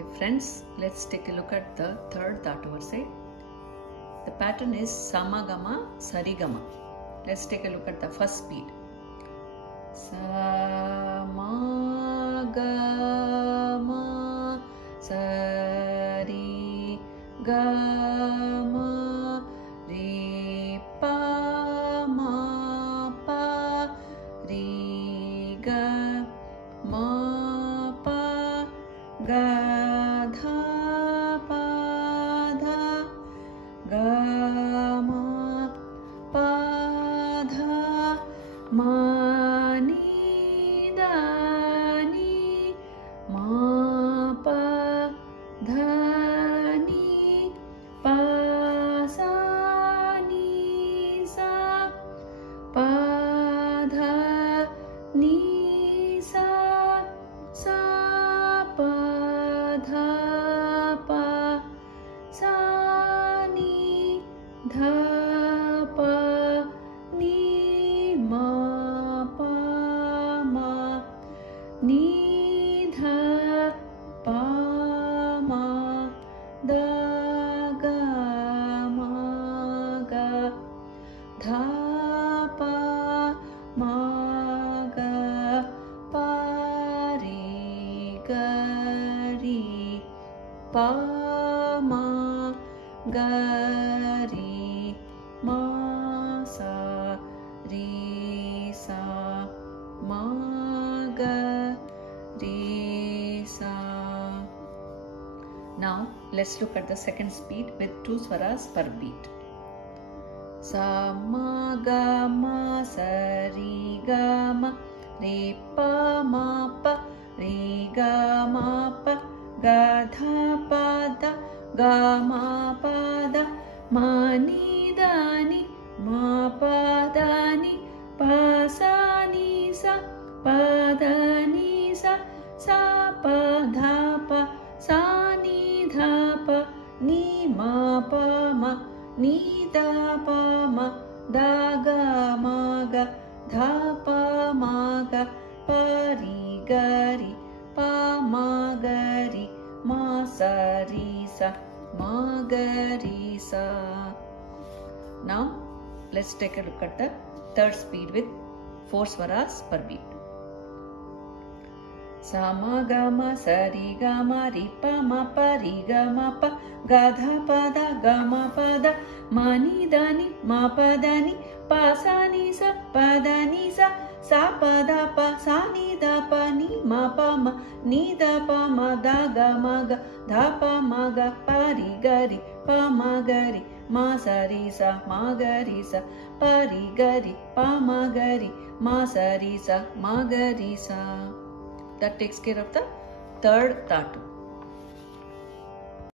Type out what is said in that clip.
Okay friends, let's take a look at the third dhatu verse. The pattern is Samagama Sarigama. Let's take a look at the first speed. Samagama Sarigama Re Pa Ma Pa Re Ga Ma Pa Ga Dha Pa Dha Ga Ma Pa Dha Ma Ni Da Ni Ma Pa Dha Ni Pa Sa Ni Sa Pa Dha Ni Sa Sa Pa Dha Pa Sa Ni Dha Pa Ni Ma Pa Ma Ni Dha Pa Ma Da Ga Ma Ga Dha Pa Ma Ga Pa Re Ga Re Pa Ma Ga Re Ma Sa Re Sa Ma Ga Re Sa. Now let's look at the second speed with 2 swaras per beat. Sa Ma Ga Ma Sa Re Ga Ma Re Pa Ma Pa Re Ga Ma Pa Ga Dha Pa Da Ga Ma Pa Da Ma Ni Da Ni Ma Pa Da Ni Pa Sa Ni Sa Pa Da Ni Sa Sa Pa Dha Pa Sa Ni Dha Pa Ni Ma Pa Ma Ni Da Pa Ma Da Ga Ma Ga Dha Pa Ma Ga Pa Re Ga Re Pa Ma Ga Re Ma Sa Re Sa Ma Ga Re Sa. Now let's take a look at the third speed with 4 swaras per beat. Sa Ma Ga Ma Sa Re Ga Ma Re Pa Ma Pa Re Ga Ma Pa Ga Dha Pa Da Ga Ma Pa Da Ma Ni Da Ni Ma Pa Da Ni Pa Sa Ni Sa Pa Da Ni Sa Sa Pa Dha Pa Sa Ni Dha Pa Ni Ma Pa Ma Ni Dha Pa Ma Da Ga Ma Ga Dha Pa Ma Ga Pa Re Ga Re Pa Ma Ga Re Ma Sa Re Sa Ma Ga Re Sa Pa Re Ga Re Pa Ma Ga Re Ma Sa Re Sa Ma Ga Re Sa. That takes care of the third dhatu.